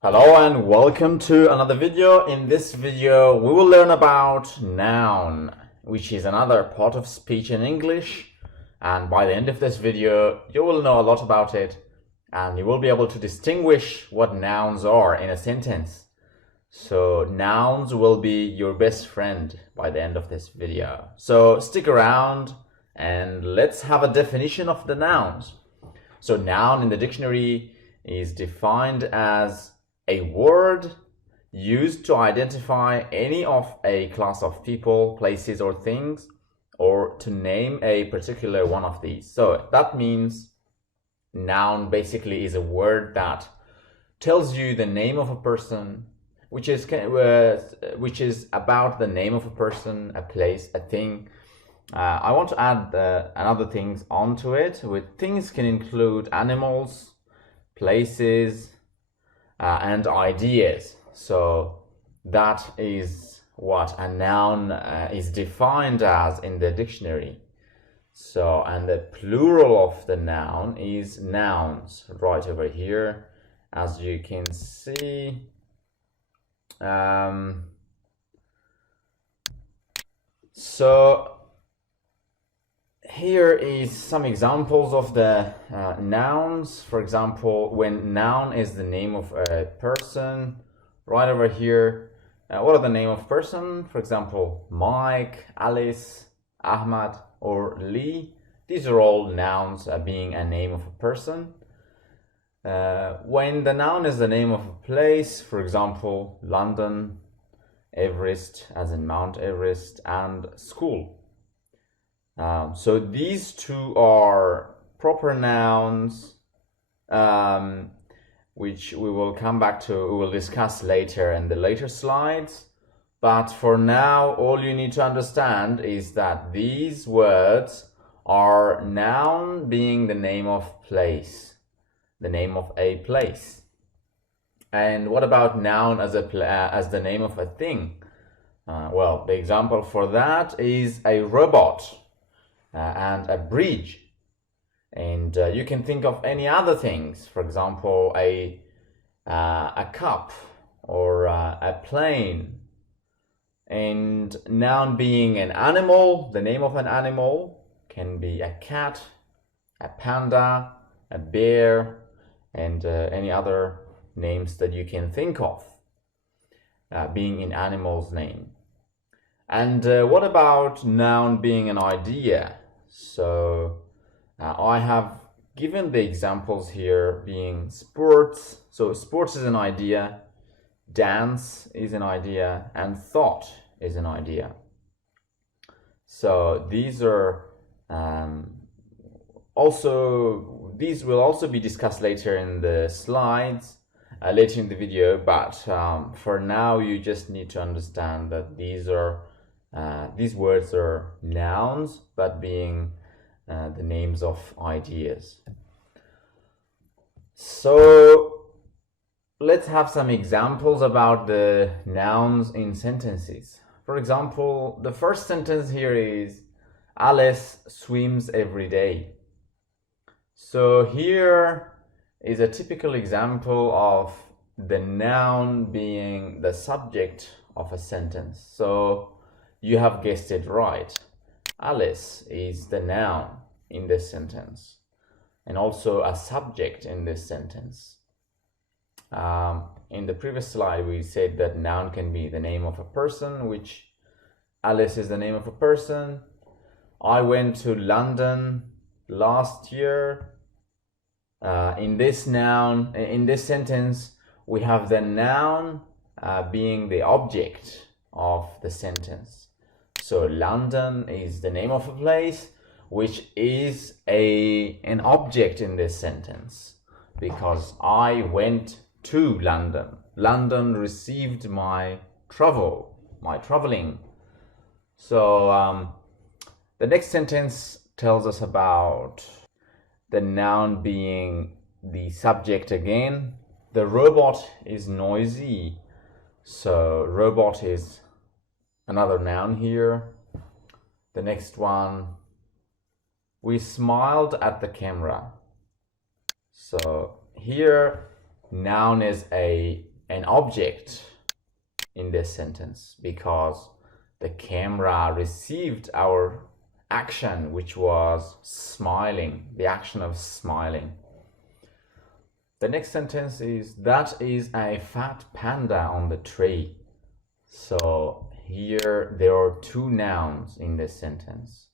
Hello and welcome to another video. In this video, we will learn about noun, which is another part of speech in English. And by the end of this video, you will know a lot about it and you will be able to distinguish what nouns are in a sentence. So nouns will be your best friend by the end of this video. So stick around and let's have a definition of the nouns. So noun in the dictionary is defined as a word used to identify any of a class of people, places, or things, or to name a particular one of these. So that means noun basically is a word that tells you the name of a person, which is about the name of a person, a place, a thing. I want to add another things onto it. With things can include animals, places, and ideas. So that is what a noun is defined as in the dictionary. So, and the plural of the noun is nouns, right over here, as you can see. So here is some examples of the nouns. For example, when noun is the name of a person, right over here, what are the name of person? For example, Mike, Alice, Ahmad, or Lee. These are all nouns being a name of a person. When the noun is the name of a place, for example, London, Everest, as in Mount Everest, and school. So these two are proper nouns, which we will come back to, we will discuss later in the later slides. But for now, all you need to understand is that these words are noun being the name of place, the name of a place. And what about noun as the name of a thing? Well, the example for that is a robot. And a bridge, and you can think of any other things, for example a cup or a plane. And noun being an animal, the name of an animal can be a cat, a panda, a bear, and any other names that you can think of being an animal's name. And what about noun being an idea? So I have given the examples here being sports. So sports is an idea, dance is an idea, and thought is an idea. So these are these will also be discussed later in the slides, later in the video, but for now you just need to understand that these words are nouns, but being the names of ideas. So let's have some examples about the nouns in sentences. For example, the first sentence here is Alice swims every day. So here is a typical example of the noun being the subject of a sentence. So you have guessed it right. Alice is the noun in this sentence and also a subject in this sentence. In the previous slide, we said that noun can be the name of a person, which Alice is the name of a person. I went to London last year. In this sentence, we have the noun being the object of the sentence. So London is the name of a place, which is an object in this sentence, because I went to London. London received my traveling. So the next sentence tells us about the noun being the subject again. The robot is noisy. So robot is another noun here. The next one, we smiled at the camera. So here noun is an object in this sentence because the camera received our action, which was smiling, the action of smiling. The next sentence is, that is a fat panda on the tree. So here there are two nouns in this sentence.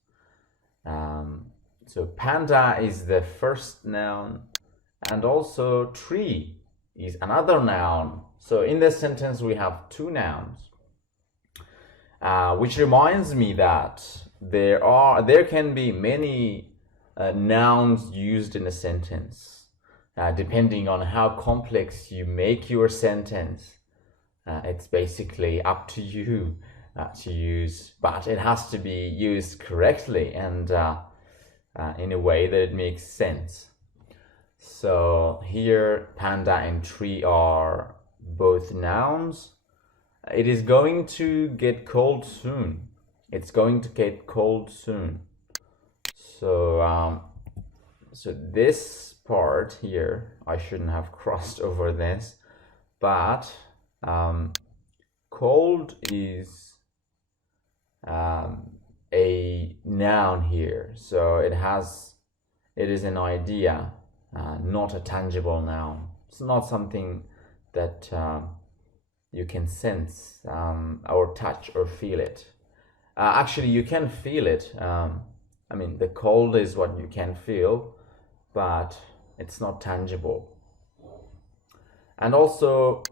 So panda is the first noun, and also tree is another noun. So in this sentence we have two nouns, which reminds me that there can be many nouns used in a sentence, depending on how complex you make your sentence. It's basically up to you to use, but it has to be used correctly and in a way that it makes sense. So here panda and tree are both nouns. It is going to get cold soon. It's going to get cold soon. So this part here, I shouldn't have crossed over this, but cold is a noun here. So it is an idea, not a tangible noun. It's not something that you can sense or touch or feel it. Actually, you can feel it. I mean, the cold is what you can feel, but it's not tangible. And also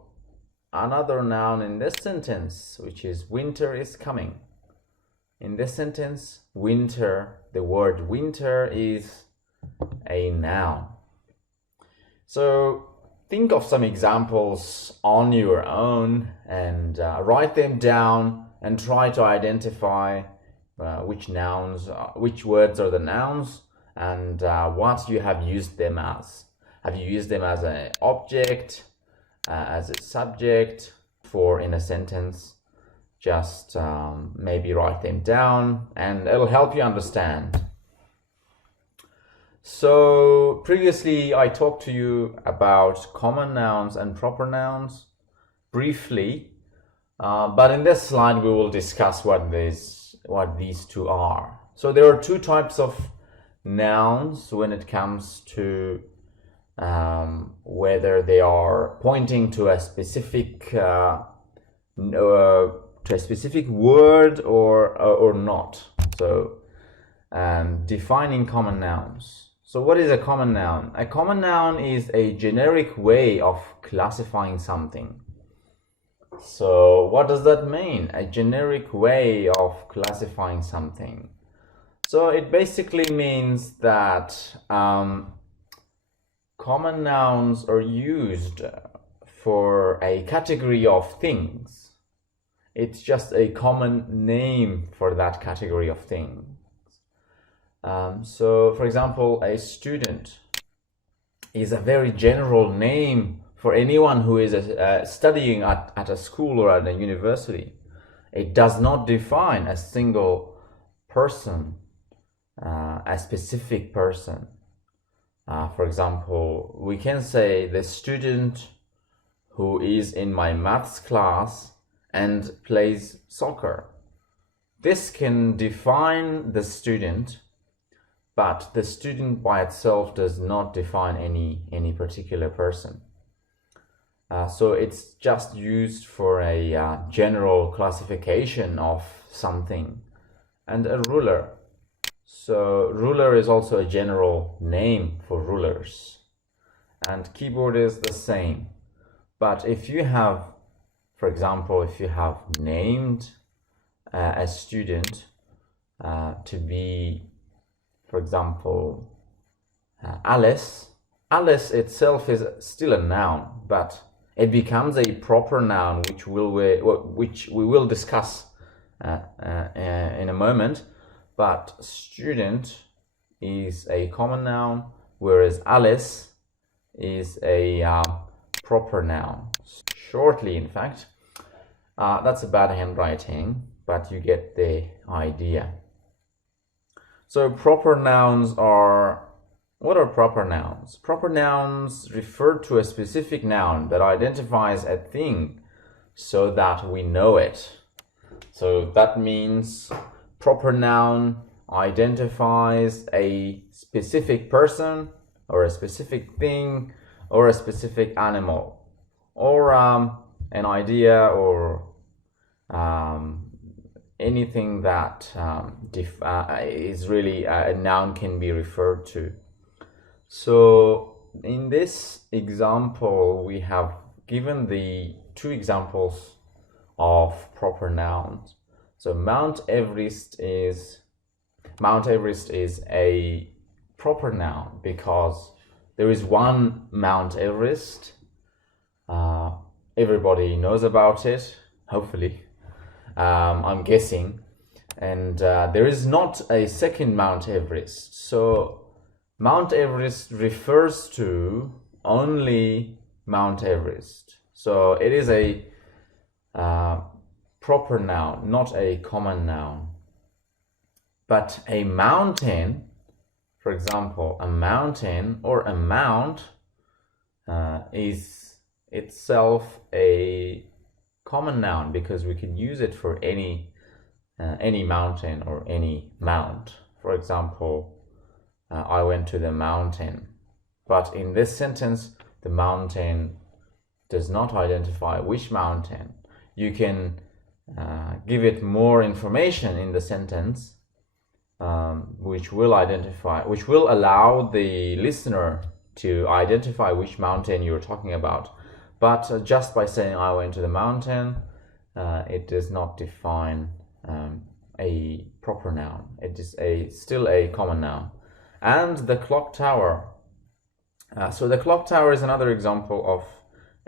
another noun in this sentence, which is winter is coming. In this sentence, winter, the word winter is a noun. So think of some examples on your own and write them down and try to identify which words are the nouns and what you have used them as. Have you used them as an object, as a subject, for in a sentence? Just maybe write them down and it'll help you understand. So previously I talked to you about common nouns and proper nouns briefly, but in this slide we will discuss what these two are. So there are two types of nouns when it comes to whether they are pointing to a specific word or not. So defining common nouns. So what is a common noun? A common noun is a generic way of classifying something. So what does that mean? A generic way of classifying something. So it basically means that common nouns are used for a category of things. It's just a common name for that category of things. So for example, a student is a very general name for anyone who is studying at a school or at a university. It does not define a single person, a specific person. For example, we can say the student who is in my maths class and plays soccer. This can define the student, but the student by itself does not define any particular person. So it's just used for a general classification of something. And a ruler. So ruler is also a general name for rulers. And keyboard is the same. But if you have, for example, if you have named a student to be, for example, Alice itself is still a noun, but it becomes a proper noun, which we will discuss in a moment. But student is a common noun, whereas Alice is a proper noun. Shortly, in fact, that's a bad handwriting, but you get the idea. So proper nouns are What are proper nouns? Proper nouns refer to a specific noun that identifies a thing so that we know it. So that means proper noun identifies a specific person or a specific thing or a specific animal or an idea or anything that is really a noun can be referred to. So in this example, we have given the two examples of proper nouns. So Mount Everest is a proper noun because there is one Mount Everest. Everybody knows about it, hopefully. I'm guessing. And there is not a second Mount Everest. So Mount Everest refers to only Mount Everest. So it is a proper noun, not a common noun. But a mountain, for example, a mountain or a mount is itself a common noun because we can use it for any mountain or any mount. For example, I went to the mountain. But in this sentence, the mountain does not identify which mountain. You can give it more information in the sentence, which will allow the listener to identify which mountain you're talking about. But just by saying I went to the mountain, it does not define a proper noun. It is still a common noun. And the clock tower. So the clock tower is another example of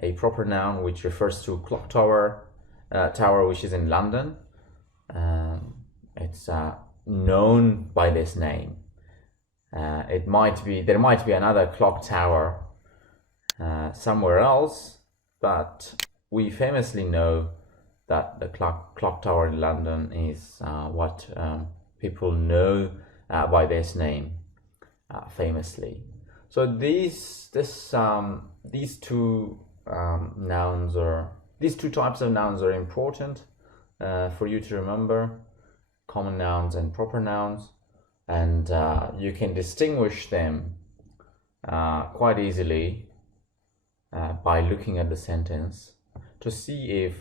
a proper noun which refers to clock tower, which is in London. It's known by this name. There might be another clock tower somewhere else, but we famously know that the clock tower in London is what people know by this name famously. So these two types of nouns are important for you to remember: common nouns and proper nouns, and you can distinguish them quite easily by looking at the sentence to see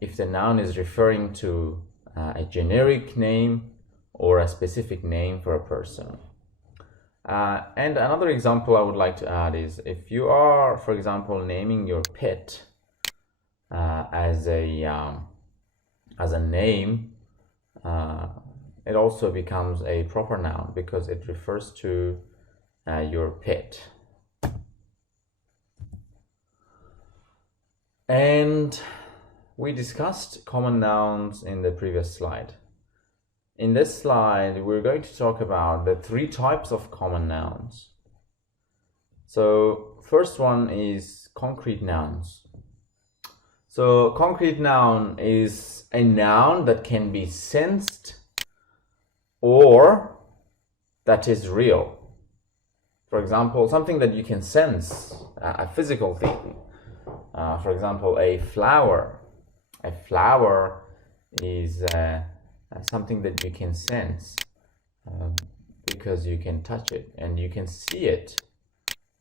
if the noun is referring to a generic name or a specific name for a person. And another example I would like to add is if you are, for example, naming your pet as a name, it also becomes a proper noun because it refers to your pet. And we discussed common nouns in the previous slide. In this slide, we're going to talk about the three types of common nouns. So first one is concrete nouns. So concrete noun is a noun that can be sensed or that is real. For example, something that you can sense, a physical thing. For example, a flower. A flower is something that you can sense because you can touch it and you can see it.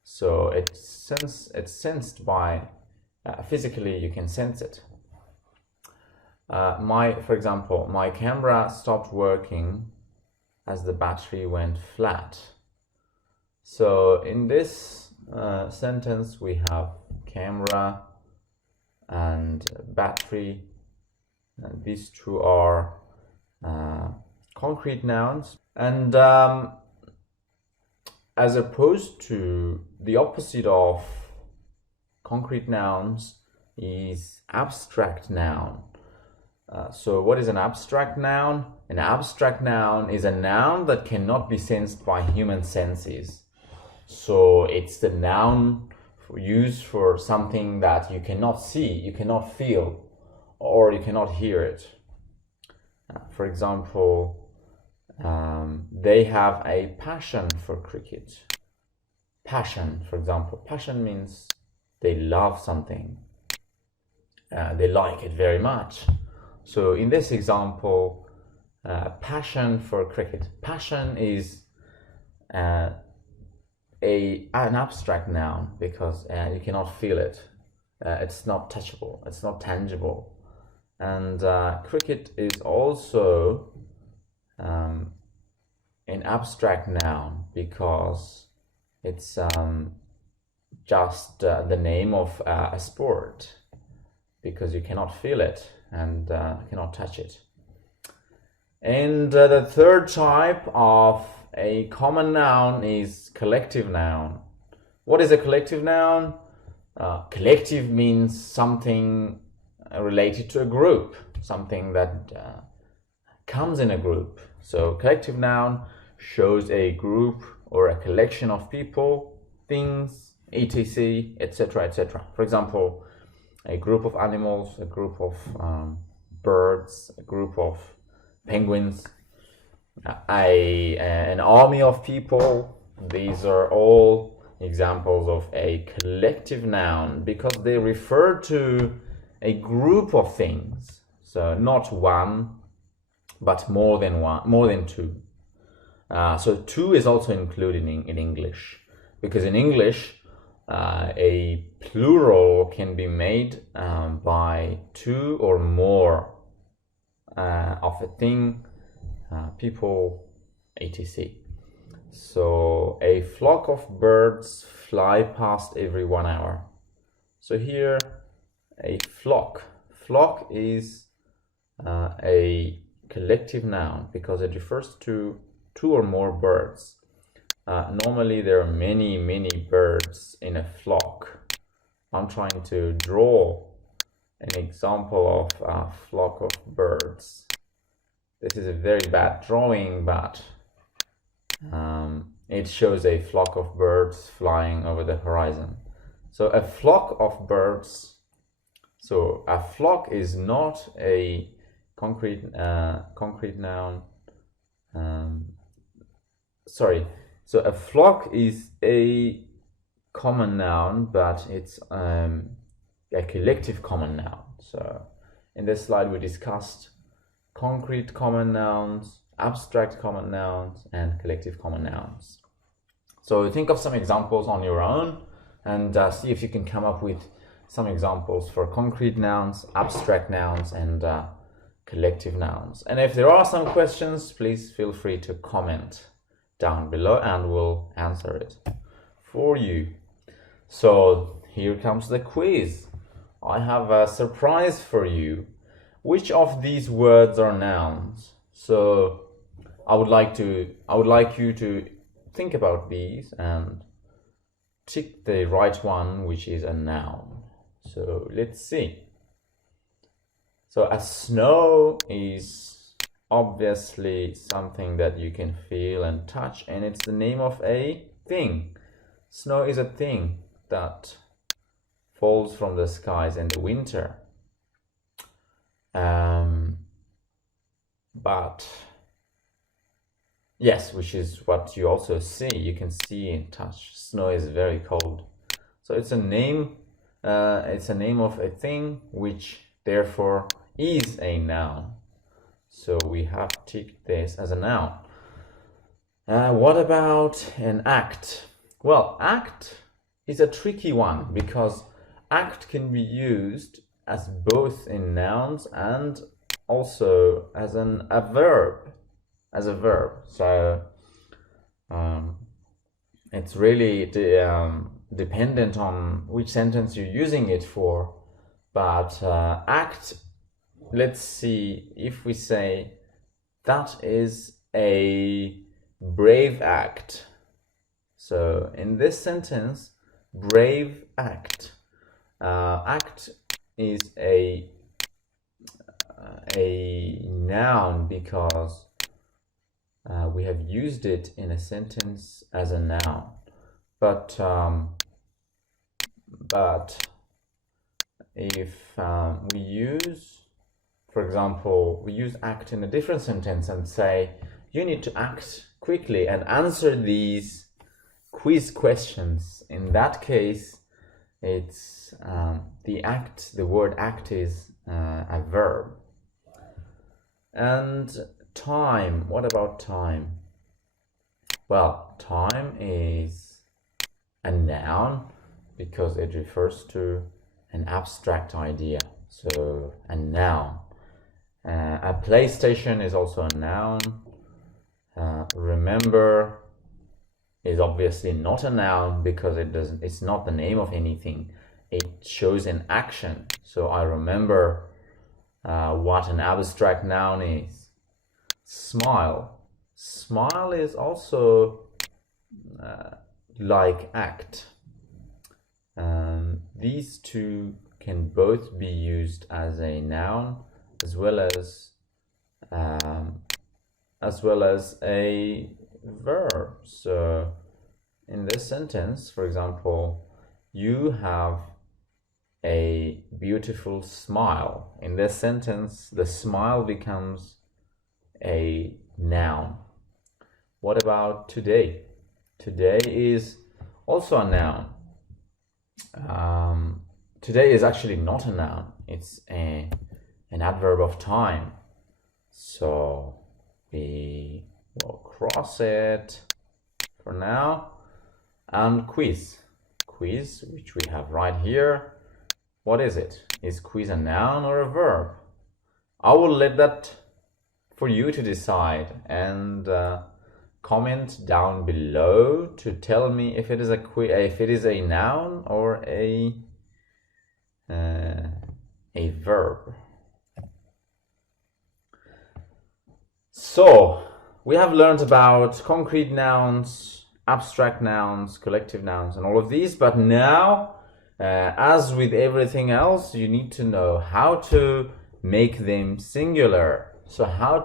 So it's sensed by physically, you can sense it. For example, my camera stopped working as the battery went flat. So in this sentence, we have camera and battery. And these two are concrete nouns. And as opposed to the opposite of concrete nouns is abstract noun. So what is an abstract noun? An abstract noun is a noun that cannot be sensed by human senses. So it's the noun used for something that you cannot see, you cannot feel, or you cannot hear it. For example, they have a passion for cricket. passion, for example. Passion means they love something. They like it very much. So in this example, passion for cricket. Passion is an abstract noun because you cannot feel it. It's not touchable. It's not tangible. And cricket is also an abstract noun because it's just the name of a sport, because you cannot feel it and cannot touch it. And the third type of a common noun is collective noun. What is a collective noun? Collective means something related to a group, something that comes in a group. So collective noun shows a group or a collection of people, things, etc., etc., etc. For example, a group of animals, a group of birds, a group of penguins, an army of people. These are all examples of a collective noun because they refer to a group of things. So not one, but more than one, more than two. So two is also included in English, because in English a plural can be made by two or more of a thing, people, etc. So a flock of birds fly past every 1 hour. So here a flock. Flock is a collective noun because it refers to two or more birds. Normally there are many birds in a flock. I'm trying to draw an example of a flock of birds. This is a very bad drawing, but it shows a flock of birds flying over the horizon. So a flock of birds. So a flock is not a concrete noun. Sorry. So a flock is a common noun, but it's a collective common noun. So in this slide we discussed concrete common nouns, abstract common nouns, and collective common nouns. So think of some examples on your own and see if you can come up with some examples for concrete nouns, abstract nouns, and collective nouns. And if there are some questions, please feel free to comment down below and we'll answer it for you. So here comes the quiz. I have a surprise for you. Which of these words are nouns? So I would like you to think about these and tick the right one, which is a noun. So let's see. So a snow is obviously something that you can feel and touch, and it's the name of a thing. Snow is a thing that falls from the skies in the winter. But yes, which is what you also see. You can see and touch. Snow is very cold. So it's a name. It's a name of a thing, which therefore is a noun. So we have ticked this as a noun. What about an act? Well, act is a tricky one because act can be used as both in nouns and also as a verb. So it's really dependent on which sentence you're using it for. But act, let's see if we say that is a brave act. So in this sentence, brave act. Act is a noun because we have used it in a sentence as a noun. But if we use, for example, we use act in a different sentence and say, you need to act quickly and answer these quiz questions. In that case, it's the word act is a verb. And time, what about time? Well, time is a noun because it refers to an abstract idea. So a noun. A PlayStation is also a noun. Remember is obviously not a noun because it's not the name of anything. It shows an action. So I remember what an abstract noun is. Smile. Smile is also like act. These two can both be used as a noun as well as a verb. So in this sentence, for example, you have a beautiful smile. In this sentence, the smile becomes a noun. What about today? Today is also a noun. Today is actually not a noun. It's an adverb of time. So we will cross it for now. And quiz. Quiz, which we have right here. What is it? Is quiz a noun or a verb? I will let that for you to decide, and comment down below to tell me if it is a noun or a verb. So we have learned about concrete nouns, abstract nouns, collective nouns, and all of these, but now as with everything else, you need to know how to make them singular. So how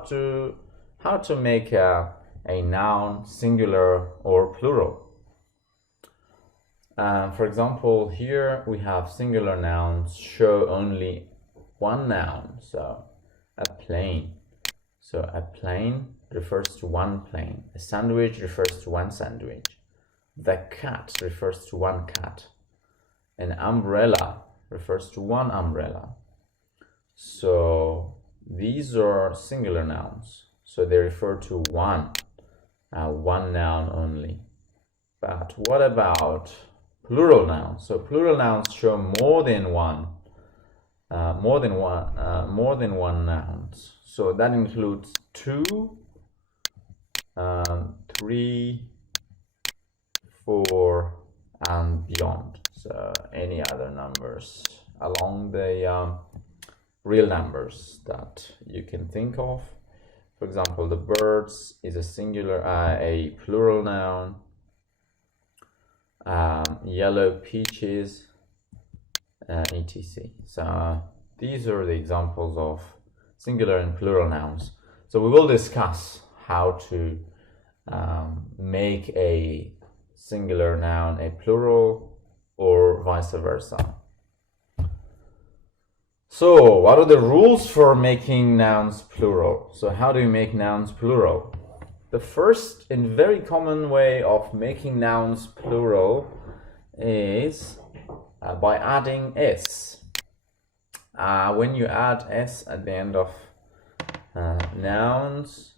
to make a noun singular or plural. For example, here we have singular nouns show only one noun. So a plane. So a plane refers to one plane. A sandwich refers to one sandwich. The cat refers to one cat. An umbrella refers to one umbrella. So these are singular nouns. So they refer to one noun only. But what about plural nouns? So plural nouns show more than one nouns. So that includes 2, 3, 4, and beyond. So any other numbers along the real numbers that you can think of. For example, the birds is a singular, a plural noun. Yellow peaches, etc. So these are the examples of singular and plural nouns. So we will discuss how to make a singular noun a plural or vice versa. So what are the rules for making nouns plural? So how do you make nouns plural? The first and very common way of making nouns plural is by adding s. When you add s at the end of nouns,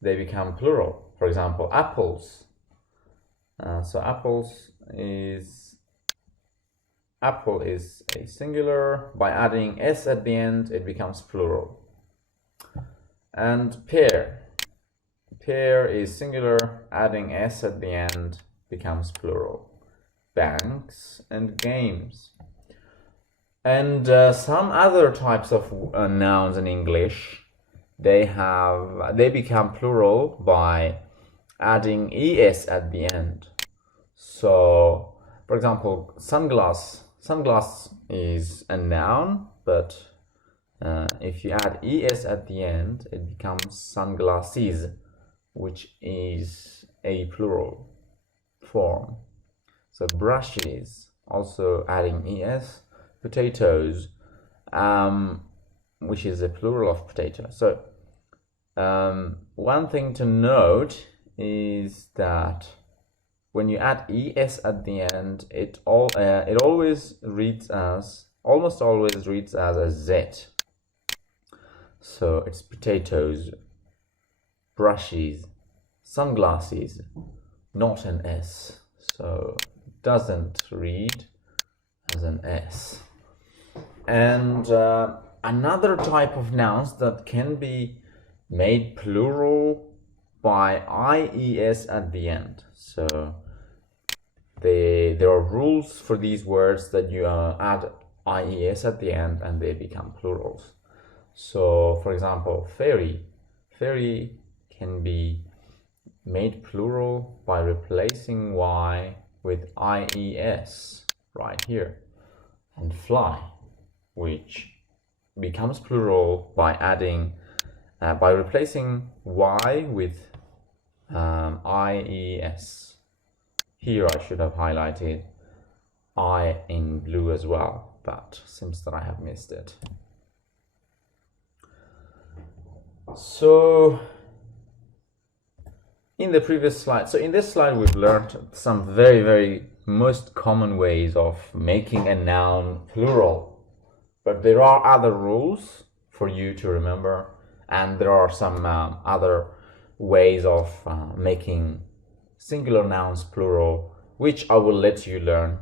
they become plural. For example, apples. So apple is a singular. By adding s at the end, it becomes plural. And pear. Pear is singular. Adding s at the end becomes plural. Banks and games. And some other types of nouns in English, they become plural by adding es at the end. So, for example, sunglass is a noun, but if you add es at the end, it becomes sunglasses, which is a plural form. So brushes, also adding es. Potatoes, which is a plural of potato. So one thing to note is that when you add es at the end, it always reads as, almost always reads as a z. So it's potatoes, brushes, sunglasses, not an s. So it doesn't read as an s. And another type of nouns that can be made plural by ies at the end. So there are rules for these words that you add ies at the end and they become plurals. So for example, fairy can be made plural by replacing y with ies right here, and fly, which becomes plural by adding by replacing y with ies. Here I should have highlighted I in blue as well, but seems that I have missed it. So in the previous slide, so in this slide we've learned some very most common ways of making a noun plural, but there are other rules for you to remember, and there are some other ways of making singular nouns plural, which I will let you learn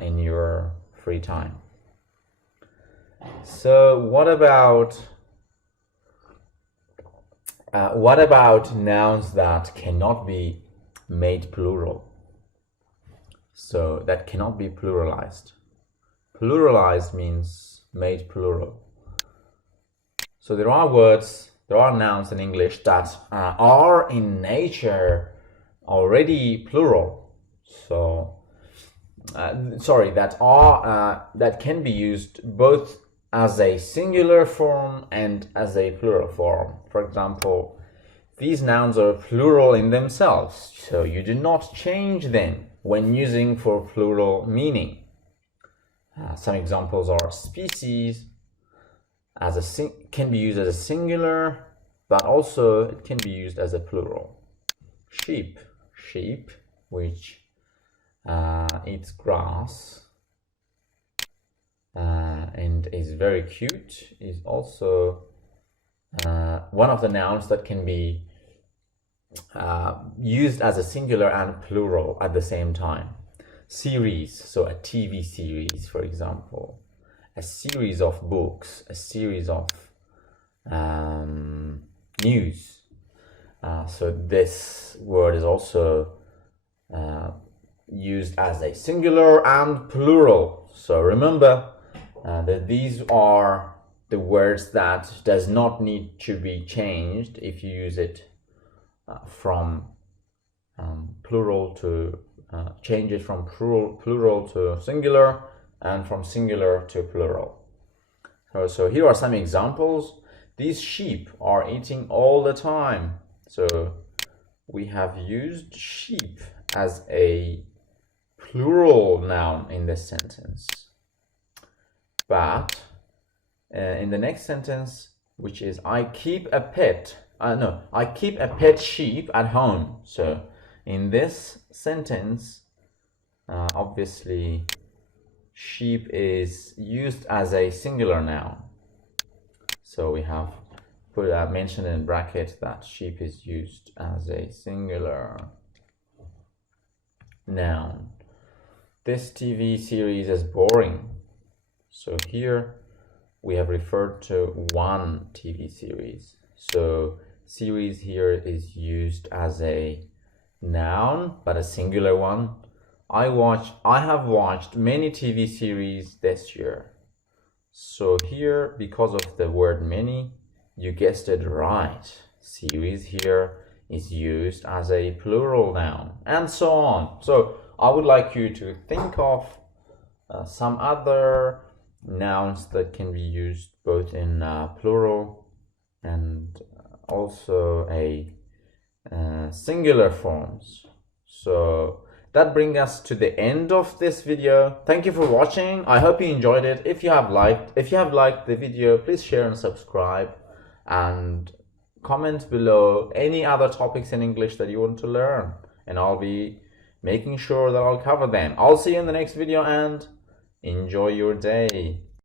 in your free time. So what about nouns that cannot be made plural? So that cannot be pluralized. Pluralized means made plural. So there are nouns in English that are in nature already plural. So that can be used both as a singular form and as a plural form. For example, these nouns are plural in themselves, so you do not change them when using for plural meaning. Some examples are species can be used as a singular, but also it can be used as a plural. Sheep, which eats grass and is very cute, is also one of the nouns that can be used as a singular and plural at the same time. Series, so a TV series, for example, a series of books, a series of news. So this word is also used as a singular and plural. So remember that these are the words that does not need to be changed if you use it from plural to change it from plural to singular and from singular to plural. So here are some examples. These sheep are eating all the time. So we have used sheep as a plural noun in this sentence. But in the next sentence, which is I keep a pet sheep at home. So in this sentence, obviously sheep is used as a singular noun. So we have mentioned in brackets that sheep is used as a singular noun. This TV series is boring. So here we have referred to one TV series. So series here is used as a noun, but a singular one. I have watched many TV series this year. So here, because of the word many, you guessed it right. Series here is used as a plural noun, and so on. So I would like you to think of some other nouns that can be used both in plural and also a singular forms. So that brings us to the end of this video. Thank you for watching. I hope you enjoyed it. If you have liked the video, please share and subscribe, and comment below any other topics in English that you want to learn, and I'll be making sure that I'll cover them. I'll see you in the next video and enjoy your day.